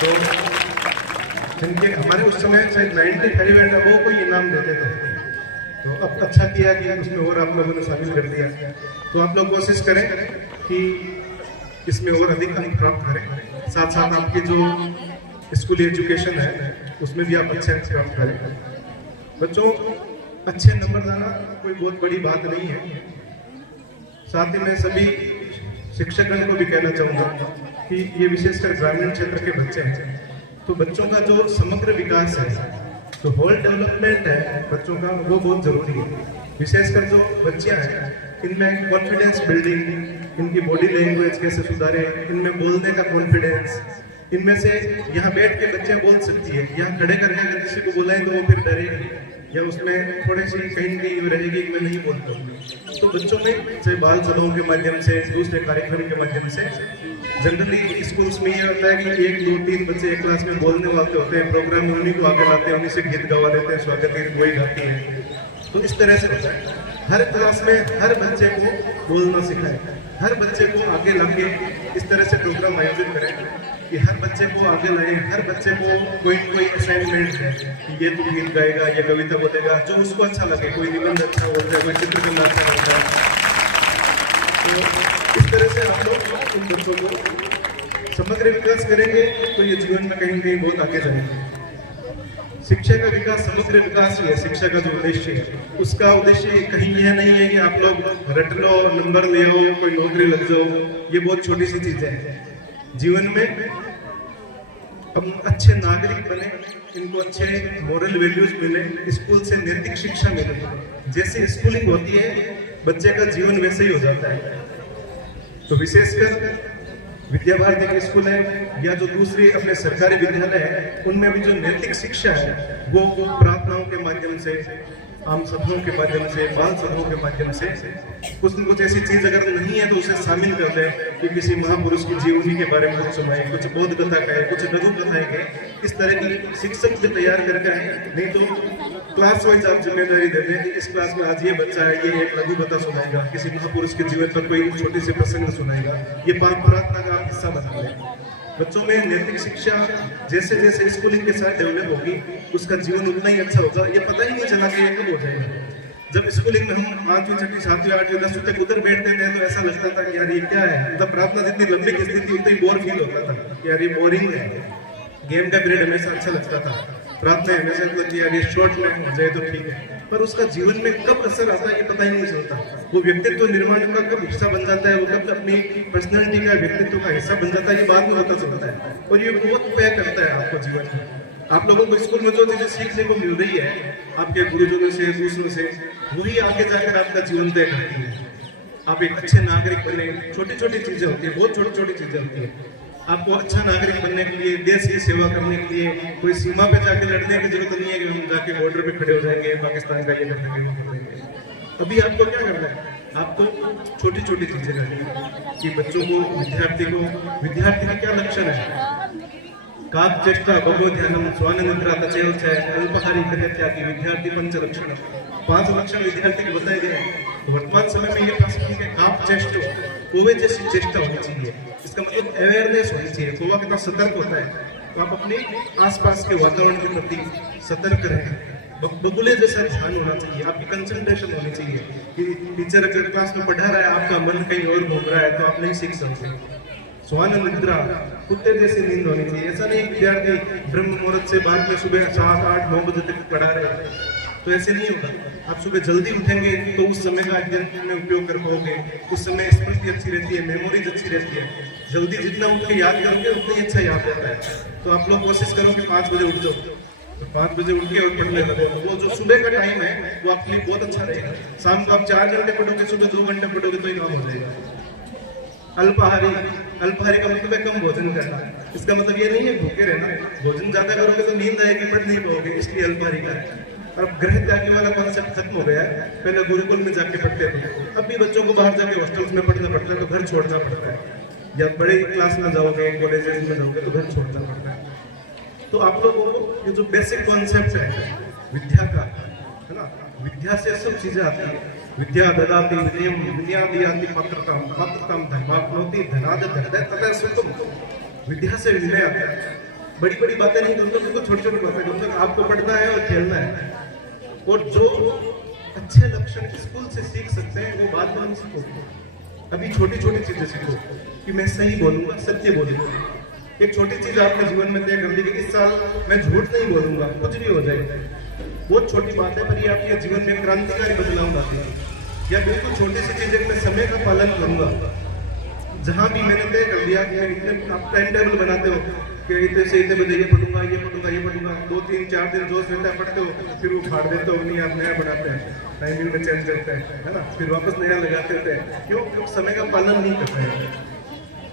तो जिनके हमारे उस समय शायद 95 एंड वो कोई इनाम देते थे, तो अब अच्छा किया कि उसमें और आप लोगों ने शामिल कर दिया। तो आप लोग कोशिश करें कि इसमें और अधिक अंक प्राप्त करें, साथ साथ आपकी जो स्कूली एजुकेशन है उसमें भी आप अच्छे अंक प्राप्त करें। बच्चों, अच्छे नंबर लाना कोई बहुत बड़ी बात नहीं है। साथ ही मैं सभी शिक्षकगण को भी कहना चाहूँगा कि ये विशेषकर ग्रामीण क्षेत्र के बच्चे हैं, तो बच्चों का जो समग्र विकास है, जो होल डेवलपमेंट है बच्चों का, वो बहुत जरूरी है। विशेषकर जो बच्चियां हैं, इनमें कॉन्फिडेंस बिल्डिंग, इनकी बॉडी लैंग्वेज कैसे सुधारे, इनमें बोलने का कॉन्फिडेंस, इनमें से यहाँ बैठ के बच्चे बोल सकती है, यहाँ खड़े करके अगर किसी को बुलाएं तो वो फिर डरेगी या उसमें थोड़ी सी कहीं कहीं रहेगी कि मैं नहीं बोलता हूँ। तो बच्चों में चाहे बाल सभाओं के माध्यम से, दूसरे कार्यक्रम के माध्यम से, जनरली स्कूल्स में ये होता है कि 1, 2, 3 बच्चे एक क्लास में बोलने वाले होते हैं, प्रोग्राम में उन्हीं को आगे लाते हैं, उन्हीं से गीत गवा देते हैं, स्वागत गीत वही गाती है। तो इस तरह से होता है, हर क्लास में हर बच्चे को बोलना सिखाएं, हर बच्चे को आगे लाके इस तरह से प्रोग्राम आयोजित करें कि हर बच्चे को आगे लाए, हर बच्चे को कोई न कोई असाइनमेंट है कि ये तो गीत गाएगा, ये कविता बोलेगा, जो उसको अच्छा लगे, कोई निबंध अच्छा बोलता है, कोई चित्रकला अच्छा बोलता है। तो इस तरह से आप लोग इन बच्चों को समग्र विकास करेंगे तो ये जीवन में कहीं न कहीं बहुत आगे जाएंगे। शिक्षा का विकास समग्र विकास ही है, शिक्षा का जो उद्देश्य है, उसका उद्देश्य कहीं यह नहीं है कि आप लोग रट लो, नंबर ले आओ, कोई नौकरी लग जाओ। ये बहुत छोटी सी चीजें हैं। जीवन में हम अच्छे नागरिक बने, इनको अच्छे मॉरल वैल्यूज मिले, स्कूल से नैतिक शिक्षा मिले। जैसे स्कूलिंग होती है, बच्चे का जीवन वैसे ही हो जाता है। तो विशेषकर विद्या भारती के स्कूल है या जो दूसरी अपने सरकारी विद्यालय है, उनमें भी जो नैतिक शिक्षा है वो प्रार्थनाओं के माध्यम से, आम सभाओं के माध्यम से, बाल सभाओं के माध्यम से कुछ न कुछ ऐसी चीज अगर नहीं है तो उसे शामिल कर ले कि किसी महापुरुष की जीवनी के बारे में कुछ सुनाए, कुछ बोध कथा कहे, कुछ लघु कथाएं कहे। इस तरह की शिक्षक भी तैयार करके आए। नहीं तो क्लास वाइज आप जिम्मेदारी देते हैं कि इस क्लास में आज ये बच्चा है, ये एक लघु कथा सुनाएगा, किसी महापुरुष के जीवन पर कोई छोटी सी प्रसंग सुनाएगा, ये प्रार्थना का आप हिस्सा बना लें। बच्चों में नैतिक शिक्षा जैसे जैसे स्कूलिंग के साथ डेवलप होगी, उसका जीवन उतना ही अच्छा होगा। ये पता ही नहीं चला कि ये कब हो जाएगा। जब स्कूलिंग में हम 5वीं, 6वीं, 7वीं, 8वीं, 10वीं तक उधर बैठते थे तो ऐसा लगता था कि यार ये क्या है। मतलब प्रार्थना जितनी लंबी खिंचती थी उतना ही बोर फील होता था कि यार ये बोरिंग है। गेम का पीरियड हमेशा अच्छा लगता था, प्रार्थना हमेशा लगता थी यार ये शॉर्ट में हो जाए तो ठीक है। पर उसका जीवन में कब असर आता है ये पता ही नहीं चलता। वो व्यक्तित्व निर्माण का कब हिस्सा बन जाता है, वो कब अपनी पर्सनैलिटी का, व्यक्तित्व का हिस्सा बन जाता है, ये बाद में पता चलता है। और ये बहुत तय करता है आपको जीवन में। आप लोगों को स्कूल में जो चीजें सीखने को मिल रही है आपके गुरुजनों से, दूसरों से, वही आगे जाकर आपका जीवन तय करती है। आप एक अच्छे नागरिक बने, छोटी छोटी चीजें होती है, बहुत छोटी छोटी चीजें होती है। आपको अच्छा नागरिक बनने के लिए, देश की सेवा करने के लिए कोई सीमा पे जाके लड़ने की जरूरत नहीं है कि हम जाके बॉर्डर पे खड़े हो जाएंगे, पाकिस्तान का ये कर देंगे। अभी आपको क्या करना है, आपको छोटी छोटी चीजें करनी है कि बच्चों को, विद्यार्थी का क्या लक्षण है। काक चेष्टा बभो ध्यानम स्वान निद्रा तचेल छय अल्पहारी त्यागी विद्यार्थी पंच लक्षण। 5 लक्षण विद्यार्थी के बताए गए हैं। तो वर्तमान समय में ये प्रश्न है काक चेष्टा, कौवे जैसी चेष्टा होनी चाहिए। इसका मतलब अवेयरनेस होनी चाहिए। कौवा कितना सतर्क होता है, तो आप अपने आसपास के वातावरण के प्रति सतर्क रहें। बगुले जैसा ध्यान होना चाहिए, आपकी कंसंट्रेशन होनी चाहिए कि टीचर अगर क्लास में पढ़ा रहा है, आपका मन कहीं और घूम रहा है तो आप नहीं सीख सकते। स्वान निद्रा, कुत्ते जैसी नींद होनी चाहिए। ऐसा नहीं विद्यार्थी ब्रह्म मुहूर्त से बाद में सुबह 7, 8, 9 बजे तक पढ़ा रहे हैं, तो ऐसे नहीं होगा। आप सुबह जल्दी उठेंगे तो उस समय का अध्ययन में उपयोग कर पाओगे, उस समय स्मृति अच्छी रहती है, मेमोरीज अच्छी रहती है। जल्दी जितना उठ के याद करोगे उतना ही अच्छा याद रहता है। तो आप लोग कोशिश करो कि 5 बजे उठ जाओ, तो 5 बजे उठ के और पढ़ने लगो। वो जो सुबह का टाइम है वो आपके लिए बहुत अच्छा रहेगा। शाम को आप 4 घंटे पढ़ोगे, सुबह 2 घंटे पढ़ोगे तो ही काम हो जाएगा। अल्पाहारी, अल्पाहारी का मतलब है कम भोजन करना। इसका मतलब ये नहीं है भूखे रहना, भोजन ज्यादा करोगे तो नींद आएगी, पढ़ नहीं पाओगे, इसलिए अल्पाहारी का है। और ग्रह त्यागी वाला कॉन्सेप्ट खत्म हो गया है। पहले गुरुकुल में जाके पढ़ते थे, अब भी बच्चों को बाहर जाके हॉस्टल्स में पढ़ना पड़ता है, तो घर छोड़ना पड़ता है। या बड़े क्लास में जाओगे, कॉलेजेस में जाओगे तो घर छोड़ना पड़ता है। तो आप लोगों को ये जो बेसिक कॉन्सेप्ट है विद्या का, है ना, विद्या से सब चीजें आती है। विद्या ददाति विनयम विनयादि पात्रताम पात्रताम धर्माप्नोति धनाद धनदय तथा सुखम। विद्या से विनय आता है। बड़ी बड़ी बातें नहीं करते, उनको छोटी छोटी बातें करते। आपको पढ़ना है और खेलना है, और जो अच्छे लक्षण स्कूल से सीख सकते हैं वो बाद में हम सीखो। अभी छोटी छोटी चीजें सीखो कि मैं सही बोलूंगा, सत्य बोलूंगा। एक छोटी चीज आपने जीवन में तय कर दी कि इस साल मैं झूठ नहीं बोलूंगा, कुछ भी हो जाएगा। बहुत छोटी बात है, पर ये आपके जीवन में क्रांतिकारी बदलाव लाती है। या बिल्कुल छोटी सी चीज है, मैं समय का पालन करूंगा। जहां भी मैंने तय कर दिया कि मैं इतने, आप टाइम टेबल बनाते हो कि इतने से इतने बजे ये पढ़ूंगा, ये पढ़ूंगा, ये पढ़ूंगा। 2 3 4 दिन जोश रहता है, पढ़ते हो, फिर वो फाड़ देते हो, नहीं आप नया बनाते हैं, टाइमिंग में चेंज करते हैं, है ना, फिर वापस नया लगाते हैं। क्यों? समय का पालन नहीं करते हैं।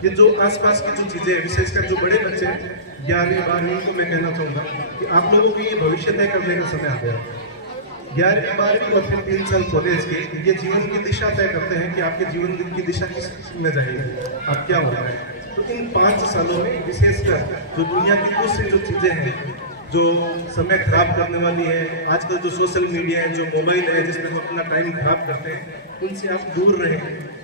ये जो आसपास की जो चीजें हैं, विशेषकर जो बड़े बच्चे हैं 11वीं 12वीं को मैं कहना चाहूंगा कि आप लोगों को ये भविष्य तय करने का समय आ गया। 11वीं 12वीं और फिर 3 साल कॉलेज के, ये जीवन की दिशा तय करते हैं कि आपके जीवन की दिशा किस में जाएगी, आप क्या होना है। तो इन 5 सालों में विशेषकर जो दुनिया की दूसरी जो चीजें हैं जो समय खराब करने वाली है, आजकल जो सोशल मीडिया है, जो मोबाइल है जिसमें हम अपना टाइम खराब करते हैं, उनसे आप दूर रहें।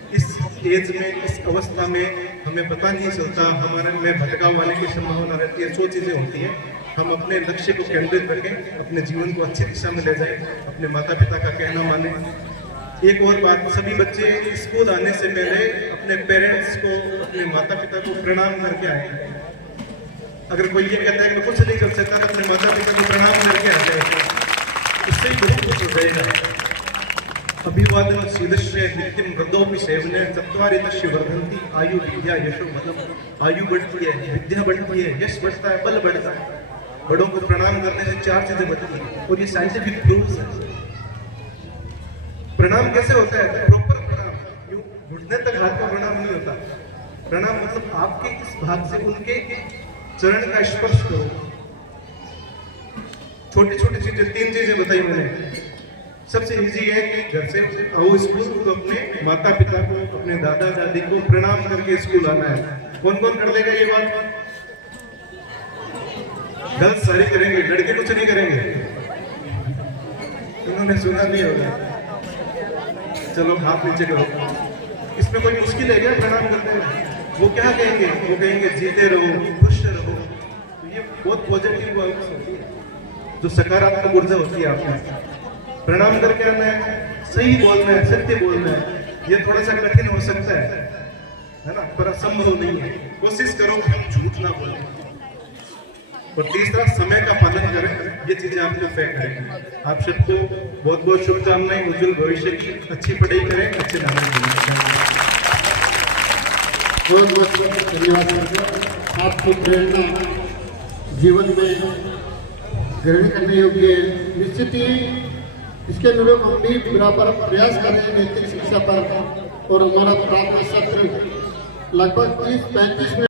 इस एज में, इस अवस्था में हमें पता नहीं चलता, हमारे में भटकाव आने की संभावना रहती है, 100 चीजें होती हैं। हम अपने लक्ष्य को केंद्रित रखें, अपने जीवन को अच्छी दिशा में ले जाएं, अपने माता पिता का कहना माने। एक और बात, सभी बच्चे स्कूल आने से पहले अपने पेरेंट्स को, अपने माता पिता को प्रणाम करके आए। अगर कोई ये कहता है कि मैं कुछ नहीं कर सकता, तो अपने माता पिता को प्रणाम करके आ जाए, उससे ही बहुत कुछ हो जाएगा। अभिवादन शीदस्य नित्यम वृद्धोपि सेवने चत्वारि तस्य वर्धन्ति आयु विद्या यशो मतलब। आयु बढ़ती है, विद्या बढ़ती है, यश बढ़ता है, बल बढ़ता है। बड़ों को प्रणाम करने से 4 चीजें बढ़ती हैं, और ये साइंटिफिक प्रूफ है। प्रणाम कैसे होता है? प्रॉपर प्रणाम, यूं घुटने तक हाथ का प्रणाम नहीं होता। प्रणाम मतलब आपके इस भाग से उनके चरण का स्पर्श करो। छोटी छोटी चीजें, 3 चीजें बताई मैंने। सबसे इजी है कि घर से आओ स्कूल, तो अपने माता पिता को, अपने दादा दादी को प्रणाम करके स्कूल आना है। कौन कौन कर लेगा ये बात? गर्ल्स सारी करेंगे, लड़के कुछ नहीं करेंगे। इन्होंने सुना नहीं होगा। चलो हाथ नीचे करो। इसमें कोई मुश्किल है क्या प्रणाम करते हैं? वो क्या कहेंगे? वो कहेंगे जीते रहो, खुश रहो। तो ये बहुत पॉजिटिव वाइब्स होती है, जो सकारात्मक ऊर्जा होती है आपके। प्रणाम करके आना है, सही बोलना है, सत्य बोलना है। ये थोड़ा सा कठिन हो सकता है ना, पर असंभव नहीं है। कोशिश करो कि हम झूठ ना बोलें। और तीसरा, समय का पालन करें। ये चीजें आपको तय करेंगे। आप सबको बहुत बहुत शुभकामनाएं, उज्जवल भविष्य की। अच्छी पढ़ाई करें, अच्छे नाम करें। बहुत बहुत धन्यवाद। आपको प्रेरणा जीवन में ग्रहण करने योग्य निश्चित ही इसके अनुरूप हम भी बराबर प्रयास कर रहे हैं नैतिक शिक्षा पर। और हमारा प्रार्थना सत्र लगभग 30-35 मिनट